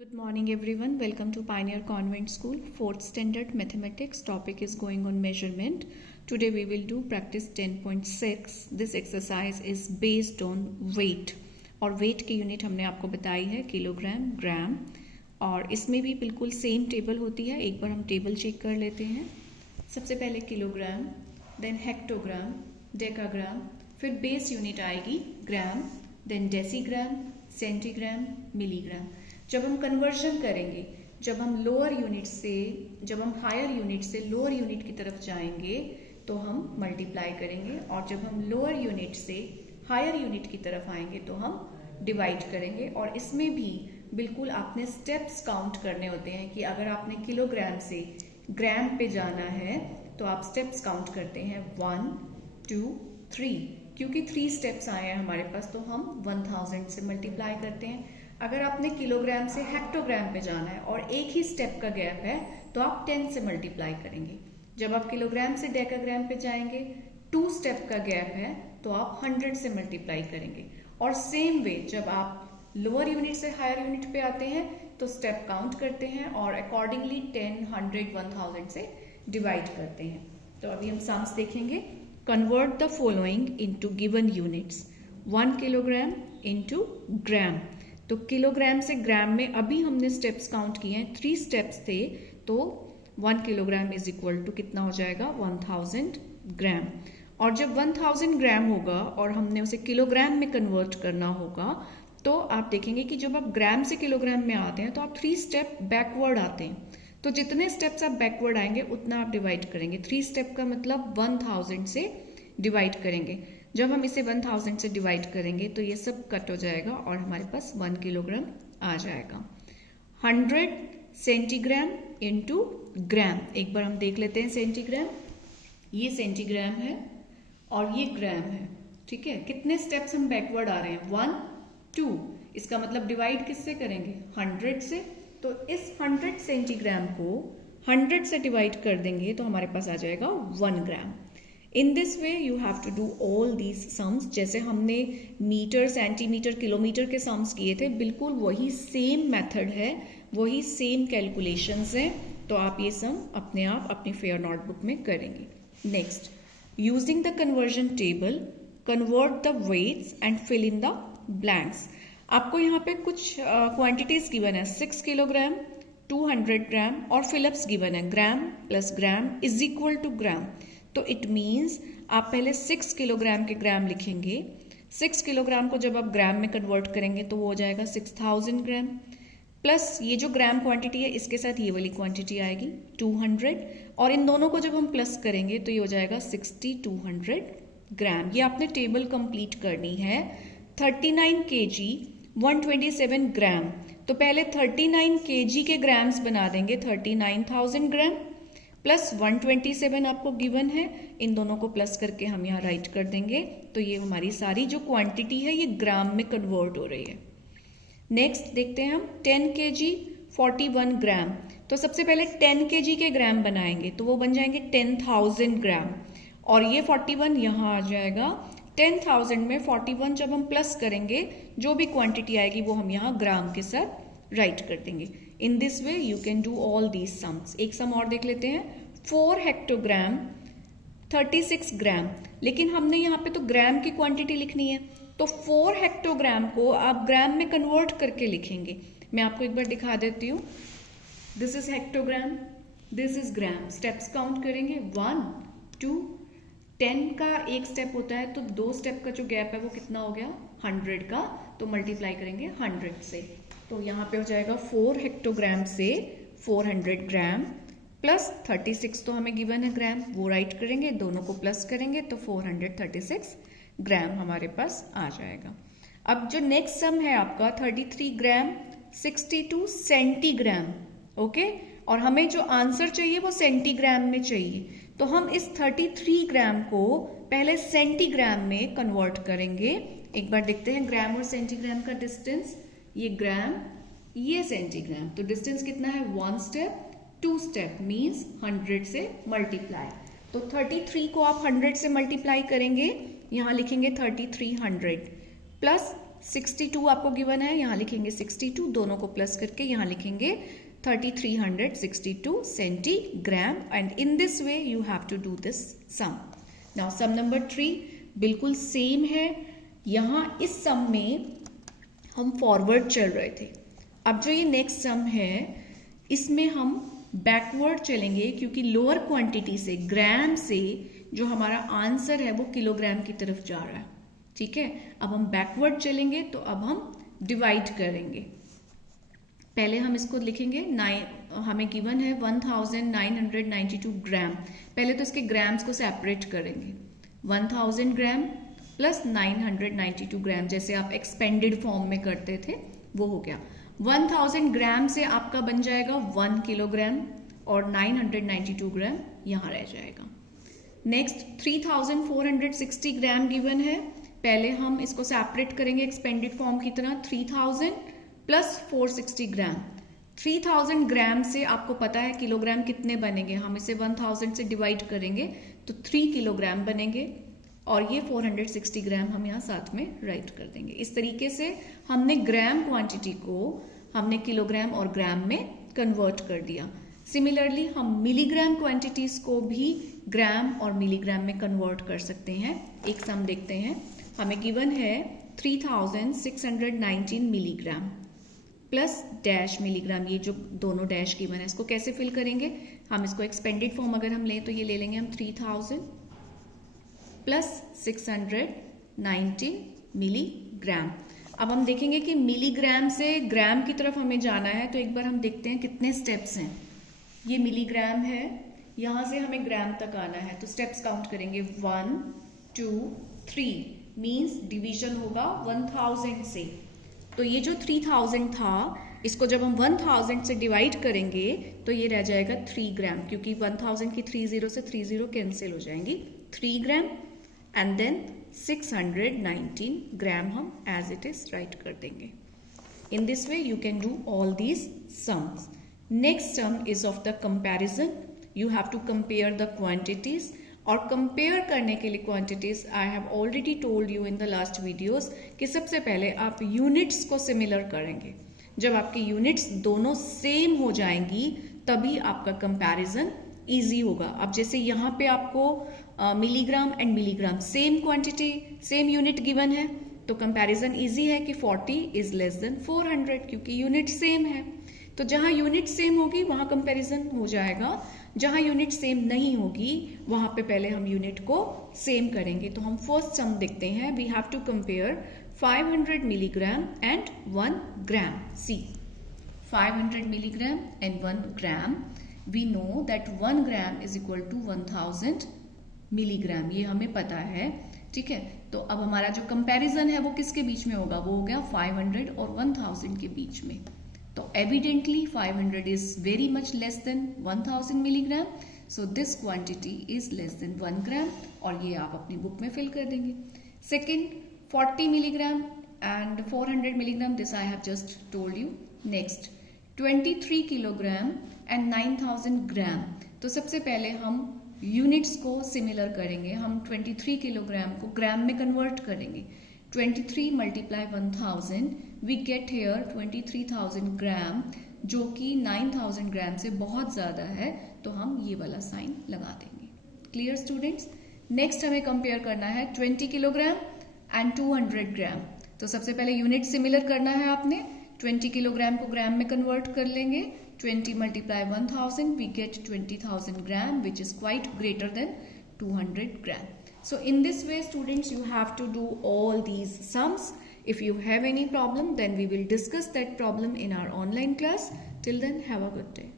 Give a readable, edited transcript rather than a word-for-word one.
Good morning everyone. Welcome to Pioneer Convent School, 4th standard mathematics. Topic is going on measurement. Today we will do practice 10.6. This exercise is based on weight. और weight की unit हमने आपको बताई है kilogram, ग्राम. और इसमें भी बिल्कुल सेम टेबल होती है. एक बार हम टेबल चेक कर लेते हैं. सबसे पहले किलोग्राम, देन हेक्टोग्राम, डेकाग्राम, फिर बेस यूनिट आएगी ग्राम, देन डेसीग्राम, सेंटीग्राम, मिलीग्राम. जब हम कन्वर्जन करेंगे, जब हम हायर यूनिट से लोअर यूनिट की तरफ जाएंगे तो हम मल्टीप्लाई करेंगे, और जब हम लोअर यूनिट से हायर यूनिट की तरफ आएंगे तो हम डिवाइड करेंगे. और इसमें भी बिल्कुल आपने स्टेप्स काउंट करने होते हैं कि अगर आपने किलोग्राम से ग्राम पे जाना है तो आप स्टेप्स काउंट करते हैं 1, 2, 3. क्योंकि 3 स्टेप्स आए हैं हमारे पास तो हम 1000 से मल्टीप्लाई करते हैं. अगर आपने किलोग्राम से हेक्टोग्राम पे जाना है और एक ही स्टेप का गैप है तो आप 10 से मल्टीप्लाई करेंगे. जब आप किलोग्राम से डेकाग्राम पे जाएंगे, 2 स्टेप का गैप है तो आप 100 से मल्टीप्लाई करेंगे. और सेम वे जब आप लोअर यूनिट से हायर यूनिट पे आते हैं तो स्टेप काउंट करते हैं और अकॉर्डिंगली 10, 100, 1000 से डिवाइड करते हैं. तो अभी हम सम्स देखेंगे. Convert the following into given units. 1 kilogram into gram. तो किलोग्राम से ग्राम में अभी हमने स्टेप्स काउंट किए हैं, 3 स्टेप्स थे. तो 1 किलोग्राम इज इक्वल टू कितना हो जाएगा 1000 ग्राम. और जब 1000 ग्राम होगा और हमने उसे किलोग्राम में कन्वर्ट करना होगा तो आप देखेंगे कि जब आप ग्राम से किलोग्राम में आते हैं तो आप 3 स्टेप बैकवर्ड आते हैं. तो जितने स्टेप्स आप बैकवर्ड आएंगे उतना आप डिवाइड करेंगे. 3 स्टेप का मतलब 1000 से डिवाइड करेंगे. जब हम इसे 1000 से डिवाइड करेंगे तो ये सब कट हो जाएगा और हमारे पास 1 किलोग्राम आ जाएगा. 100 सेंटीग्राम इनटू ग्राम. एक बार हम देख लेते हैं सेंटीग्राम. ये सेंटीग्राम है और ये ग्राम है. ठीक है, कितने स्टेप्स हम बैकवर्ड आ रहे हैं 1, 2. इसका मतलब डिवाइड किससे करेंगे 100 से. तो इस 100 सेंटीग्राम को 100 से डिवाइड कर देंगे तो हमारे पास आ जाएगा 1 gram. In this way you have to do all these sums. जैसे हमने मीटर, सेंटीमीटर, किलोमीटर के सम्स किए थे, बिल्कुल वही सेम मेथड है, वही सेम कैलकुलेशंस हैं. तो आप ये सम अपने आप अपनी फेयर नोटबुक में करेंगे. Next, using the conversion table, convert the weights and fill in the blanks. आपको यहाँ पे कुछ क्वांटिटीज गिवन है. 6 किलोग्राम, 200 ग्राम और फिलअप्स गिवन है. Gram plus gram is equal to gram. तो इट मीन्स आप पहले 6 किलोग्राम के ग्राम लिखेंगे. 6 किलोग्राम को जब आप ग्राम में कन्वर्ट करेंगे तो वो हो जाएगा 6000 ग्राम. प्लस ये जो ग्राम क्वांटिटी है इसके साथ ये वाली क्वांटिटी आएगी 200. और इन दोनों को जब हम प्लस करेंगे तो ये हो जाएगा 6200 ग्राम. ये आपने टेबल कंप्लीट करनी है. 39 kg 127 ग्राम. तो पहले 39 kg के ग्राम्स बना देंगे. 39,000 ग्राम प्लस 127 आपको गिवन है. इन दोनों को प्लस करके हम यहाँ राइट कर देंगे. तो ये हमारी सारी जो क्वांटिटी है ये ग्राम में कन्वर्ट हो रही है. नेक्स्ट देखते हैं हम 10 kg 41 ग्राम. तो सबसे पहले 10 kg के ग्राम बनाएंगे तो वो बन जाएंगे 10,000 ग्राम. और ये 41 यहाँ आ जाएगा. 10,000 में 41 जब हम प्लस करेंगे जो भी क्वांटिटी आएगी वो हम यहाँ ग्राम के साथ राइट कर देंगे. In this way you can do all these sums. एक सम और देख लेते हैं. 4 हेक्टोग्राम 36 ग्राम. लेकिन हमने यहाँ पे तो ग्राम की क्वांटिटी लिखनी है तो 4 हेक्टोग्राम को आप ग्राम में कन्वर्ट करके लिखेंगे. मैं आपको एक बार दिखा देती हूँ. This is hectogram, this is gram. Steps count करेंगे 1, 2, 10 का एक स्टेप होता है तो 2 स्टेप का जो गैप है वो कितना हो गया 100 का. तो मल्टीप्लाई करेंगे 100 से. तो यहाँ पे हो जाएगा 4 हेक्टोग्राम से 400 ग्राम प्लस 36 तो हमें गिवन है ग्राम, वो राइट करेंगे. दोनों को प्लस करेंगे तो 436 ग्राम हमारे पास आ जाएगा. अब जो नेक्स्ट सम है आपका 33 ग्राम 62 सेंटीग्राम. ओके, और हमें जो आंसर चाहिए वो सेंटीग्राम में चाहिए. तो हम इस 33 ग्राम को पहले सेंटीग्राम में कन्वर्ट करेंगे. एक बार देखते हैं ग्राम और सेंटीग्राम का डिस्टेंस. ये ग्राम, ये सेंटीग्राम. तो डिस्टेंस कितना है 1 स्टेप, 2 स्टेप मीन्स 100 से मल्टीप्लाई. तो 33 को आप 100 से मल्टीप्लाई करेंगे. यहाँ लिखेंगे 3300 प्लस 62 आपको गिवन है, यहाँ लिखेंगे 62, दोनों को प्लस करके यहाँ लिखेंगे 3362 centigram, and in this way you have to do this sum. Now sum number 3 बिल्कुल सेम है। यहाँ इस सम में हम फॉरवर्ड चल रहे थे, अब जो ये नेक्स्ट सम है इसमें हम बैकवर्ड चलेंगे, क्योंकि लोअर क्वांटिटी से ग्राम से जो हमारा आंसर है वो किलोग्राम की तरफ जा रहा है। ठीक है, अब हम बैकवर्ड चलेंगे तो अब हम डिवाइड करेंगे। पहले हम इसको लिखेंगे, हमें गिवन है 1992 ग्राम। पहले तो इसके ग्राम्स को सेपरेट करेंगे, 1000 ग्राम प्लस 992 ग्राम, जैसे आप एक्सपेंडेड फॉर्म में करते थे वो हो गया। 1000 ग्राम से आपका बन जाएगा 1 किलोग्राम और 992 ग्राम यहाँ रह जाएगा। नेक्स्ट 3460 ग्राम गिवन है, पहले हम इसको सेपरेट करेंगे एक्सपेंडेड फॉर्म की तरह, 3000 प्लस 460 ग्राम। 3000 ग्राम से आपको पता है किलोग्राम कितने बनेंगे, हम इसे 1000 से डिवाइड करेंगे तो 3 किलोग्राम बनेंगे, और ये 460 ग्राम हम यहाँ साथ में राइट कर देंगे। इस तरीके से हमने ग्राम क्वांटिटी को हमने किलोग्राम और ग्राम में कन्वर्ट कर दिया। सिमिलरली हम मिलीग्राम क्वांटिटीज को भी ग्राम और मिलीग्राम में कन्वर्ट कर सकते हैं। एक सम देखते हैं, हमें गिवन है 3619 मिलीग्राम प्लस डैश मिलीग्राम, ये जो दोनों डैश गिवन है इसको कैसे फिल करेंगे, हम इसको एक्सपेंडेड फॉर्म अगर हम लें तो ये ले लेंगे हम 3000 प्लस 619 मिलीग्राम। अब हम देखेंगे कि मिलीग्राम से ग्राम की तरफ हमें जाना है, तो एक बार हम देखते हैं कितने स्टेप्स हैं। ये मिलीग्राम है, यहां से हमें ग्राम तक आना है, तो स्टेप्स काउंट करेंगे 1 2 3, मींस डिवीजन होगा 1000 से। तो ये जो 3000 था इसको जब हम 1000 से डिवाइड करेंगे तो ये रह जाएगा 3 ग्राम, क्योंकि 1000 की 30 से 30 कैंसिल हो जाएंगी, 3 ग्राम एंड देन 619 ग्राम हम एज इट इज राइट कर देंगे। In this way you can do all these sums. Next sum is of the comparison. You have to compare the quantities, और कंपेयर करने के लिए quantities I have already told you in the last videos कि सबसे पहले आप units को similar करेंगे। जब आपकी यूनिट्स दोनों सेम हो जाएंगी तभी आपका कंपैरिजन इजी होगा। अब जैसे यहाँ पे आपको milligram and milligram same quantity same unit given है, तो कंपैरिजन इजी है कि 40 इज लेस देन 400, क्योंकि यूनिट सेम है। तो जहां यूनिट सेम होगी वहां कंपैरिजन हो जाएगा, जहां यूनिट सेम नहीं होगी वहां पे पहले हम यूनिट को सेम करेंगे। तो हम फर्स्ट सम देखते हैं, we have to compare 500 milligram and 1 gram. See 500 milligram and 1 gram, we know that 1 gram is equal to 1000 milligram, ये हमें पता है। ठीक है, तो अब हमारा जो कंपैरिजन है वो किसके बीच में होगा, वो हो गया 500 और 1000 के बीच में। तो evidently 500 is very much less than 1000 milligram, so this quantity is less than 1 ग्राम, और ये आप अपनी बुक में फिल कर देंगे। Second 40 milligram and 400 milligram, this I have just told you. Next 23 kilogram and 9000 ग्राम। तो सबसे पहले हम यूनिट्स को सिमिलर करेंगे, हम 23 किलोग्राम को ग्राम में कन्वर्ट करेंगे। 23 मल्टीप्लाई 1000, वी गेट हेयर 23,000 ग्राम, जो कि 9000 ग्राम से बहुत ज्यादा है, तो हम ये वाला साइन लगा देंगे। Clear students? नेक्स्ट हमें कंपेयर करना है 20 किलोग्राम एंड 200 ग्राम। तो सबसे पहले यूनिट सिमिलर करना है आपने, 20 किलोग्राम को ग्राम में कन्वर्ट कर लेंगे। 20 multiply 1000, we get 20,000 gram, which is quite greater than 200 gram. So in this way, students, you have to do all these sums. If you have any problem, then we will discuss that problem in our online class. Till then, have a good day.